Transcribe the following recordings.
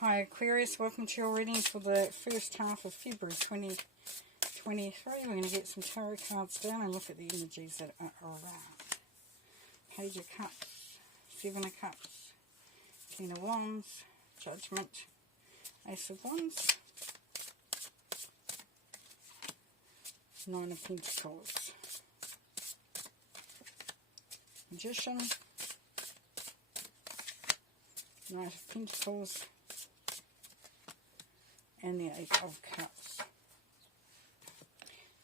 Hi Aquarius, welcome to your readings for the first half of February 2023. We're going to get some tarot cards down and look at the energies that are around. Page of Cups, Seven of Cups, Ten of Wands, Judgment, Ace of Wands, Nine of Pentacles, Magician, Knight of Pentacles, and the Eight of Cups.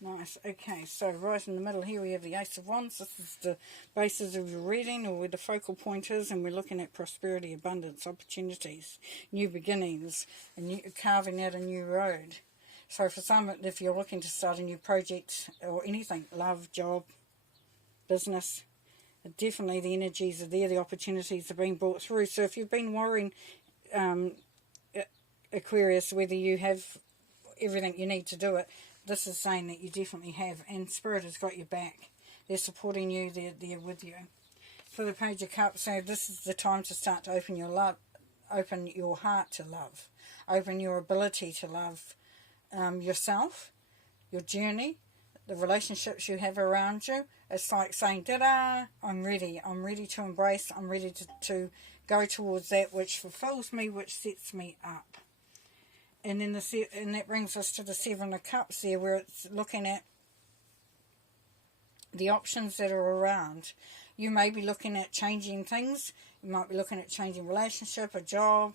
Nice. Okay, so right in the middle here we have the Ace of Wands. This is the basis of your reading, or where the focal point is, and we're looking at prosperity, abundance, opportunities, new beginnings, and carving out a new road. So for some, if you're looking to start a new project or anything, love, job, business, definitely the energies are there, the opportunities are being brought through. So if you've been worrying, Aquarius, whether you have everything you need to do it, this is saying that you definitely have, and Spirit has got your back. They're supporting you, they're there with you. For the Page of Cups, so this is the time to start to open your heart to love, open your ability to love yourself, your journey, the relationships you have around you. It's like saying, ta-da, I'm ready to embrace, I'm ready to go towards that which fulfills me, which sets me up. And then that brings us to the Seven of Cups there, where it's looking at the options that are around. You may be looking at changing things. You might be looking at changing relationship, a job,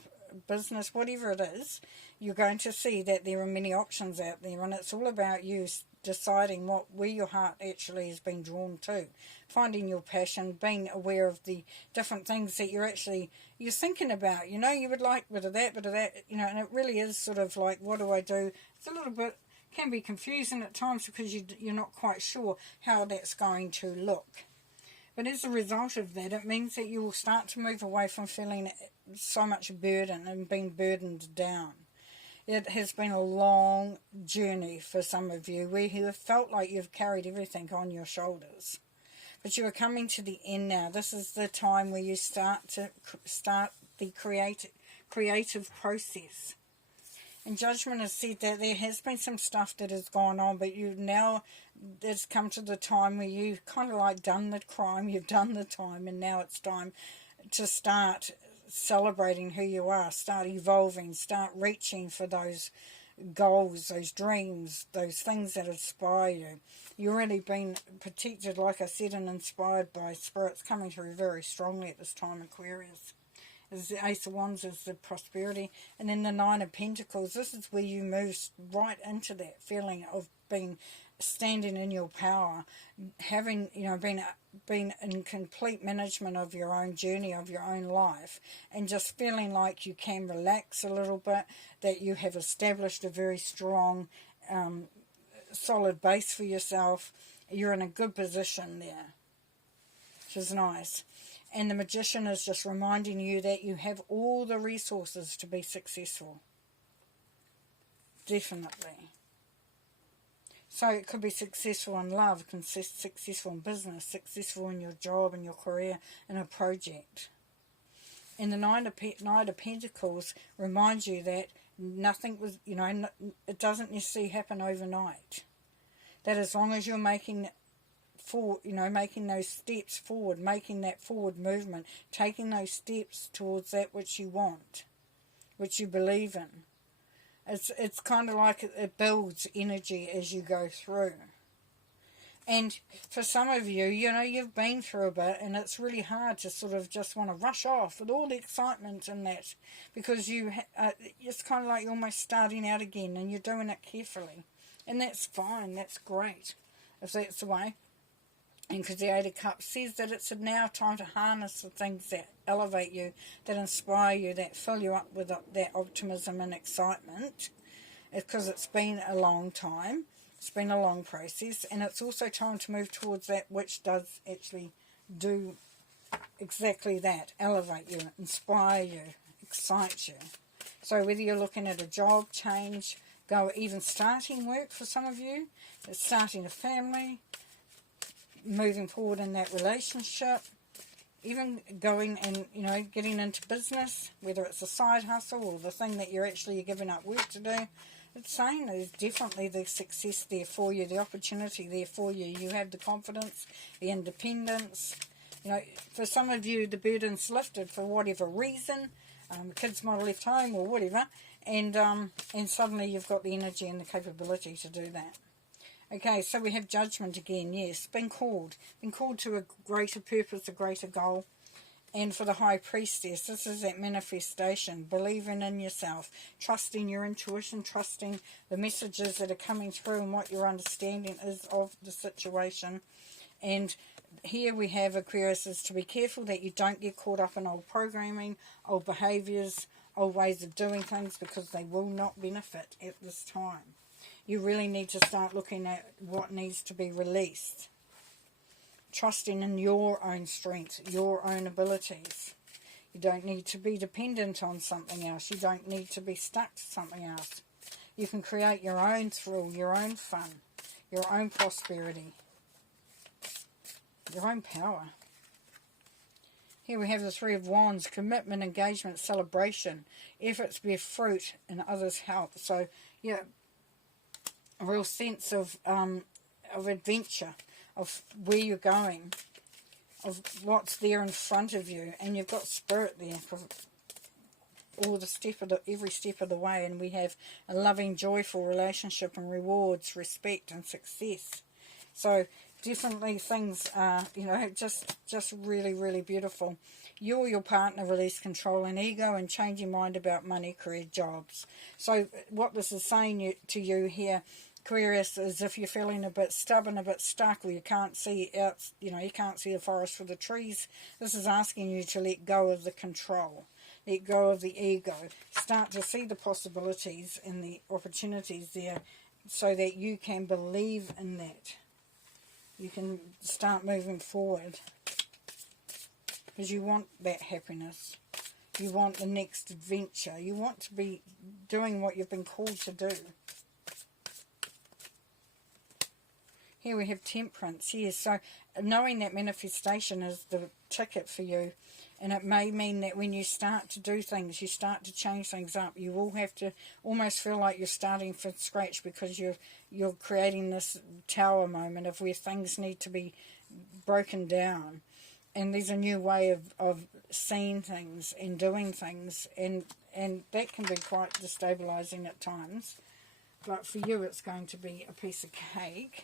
business, whatever it is. You're going to see that there are many options out there, and it's all about you deciding where your heart actually has been drawn to, finding your passion, being aware of the different things that you're thinking about. You would like bit of that, and it really is sort of like, what do I do? It's a little bit, can be confusing at times because you're not quite sure how that's going to look. But as a result of that, it means that you will start to move away from feeling so much burden and being burdened down. It has been a long journey for some of you, where you have felt like you've carried everything on your shoulders. But you are coming to the end now. This is the time where you start the creative process. And Judgment has said that there has been some stuff that has gone on, but it's come to the time where you've kind of like done the crime, you've done the time, and now it's time to start celebrating who you are, start evolving, start reaching for those goals, those dreams, those things that inspire you. You've really been protected, like I said, and inspired by spirits coming through very strongly at this time, Aquarius. As the Ace of Wands is the prosperity, and then the Nine of Pentacles, this is where you move right into that feeling of standing in your power, having been in complete management of your own journey, of your own life, and just feeling like you can relax a little bit, that you have established a very strong solid base for yourself. You're in a good position there, which is nice. And the Magician is just reminding you that you have all the resources to be successful. Definitely. So it could be successful in love, successful in business, successful in your job and your career, in a project. And the Knight of Pentacles reminds you that nothing was, it doesn't necessarily happen overnight. That as long as you're making those steps forward, making that forward movement, taking those steps towards that which you want, which you believe in. It's kind of like it builds energy as you go through. And for some of you, you've been through a bit, and it's really hard to sort of just want to rush off with all the excitement and that, because it's kind of like you're almost starting out again, and you're doing it carefully. And that's fine, that's great, if that's the way. And because the Eight of Cups says that it's now time to harness the things that elevate you, that inspire you, that fill you up with that optimism and excitement. Because it's been a long time, it's been a long process, and it's also time to move towards that which does actually do exactly that, elevate you, inspire you, excite you. So whether you're looking at a job change, even starting work for some of you, starting a family, moving forward in that relationship, even going and, you know, getting into business, whether it's a side hustle or the thing that you're actually giving up work to do, it's saying there's definitely the success there for you, the opportunity there for you. You have the confidence, the independence. You know, for some of you, the burden's lifted for whatever reason. Kids might have left home or whatever, and suddenly you've got the energy and the capability to do that. Okay, so we have judgment again, yes, been called to a greater purpose, a greater goal. And for the High Priestess, this is that manifestation, believing in yourself, trusting your intuition, trusting the messages that are coming through and what your understanding is of the situation. And here we have Aquarius, is to be careful that you don't get caught up in old programming, old behaviours, old ways of doing things, because they will not benefit at this time. You really need to start looking at what needs to be released. Trusting in your own strength, your own abilities. You don't need to be dependent on something else. You don't need to be stuck to something else. You can create your own thrill, your own fun, your own prosperity, your own power. Here we have the Three of Wands, commitment, engagement, celebration. Efforts bear fruit and others help. So, yeah, a real sense of adventure, of where you're going, of what's there in front of you, and you've got spirit there for every step of the way. And we have a loving, joyful relationship and rewards, respect and success. So definitely things are, you know, just really, really beautiful. You or your partner release control and ego and change your mind about money, career, jobs. So what this is saying to you here, Aquarius, is if you're feeling a bit stubborn, a bit stuck, or you can't see out, you know, you can't see the forest for the trees, this is asking you to let go of the control, let go of the ego, start to see the possibilities and the opportunities there, so that you can believe in that. You can start moving forward, because you want that happiness. You want the next adventure. You want to be doing what you've been called to do. Here we have temperance. Yes, so knowing that manifestation is the ticket for you. And it may mean that when you start to do things, you start to change things up, you will have to almost feel like you're starting from scratch, because you're creating this tower moment of where things need to be broken down. And there's a new way of seeing things and doing things. And that can be quite destabilising at times. But for you, it's going to be a piece of cake.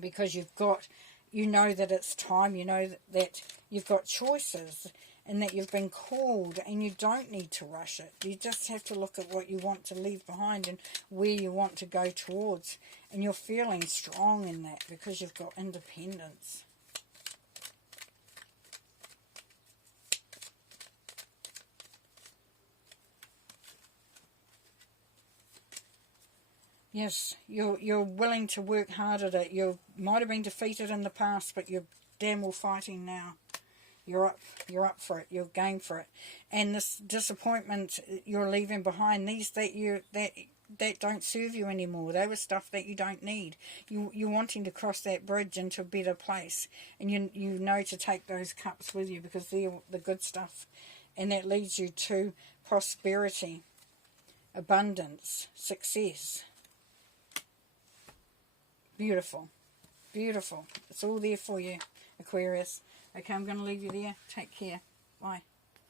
Because you know that it's time, you know that you've got choices and that you've been called, and you don't need to rush it. You just have to look at what you want to leave behind and where you want to go towards. And you're feeling strong in that because you've got independence. Yes, you're willing to work hard at it. You might have been defeated in the past, but you're damn well fighting now. You're up for it. You're game for it. And this disappointment you're leaving behind, these that don't serve you anymore. They were stuff that you don't need. You're wanting to cross that bridge into a better place, and you know to take those cups with you, because they're the good stuff, and that leads you to prosperity, abundance, success. Beautiful. Beautiful. It's all there for you, Aquarius. Okay, I'm going to leave you there. Take care. Bye.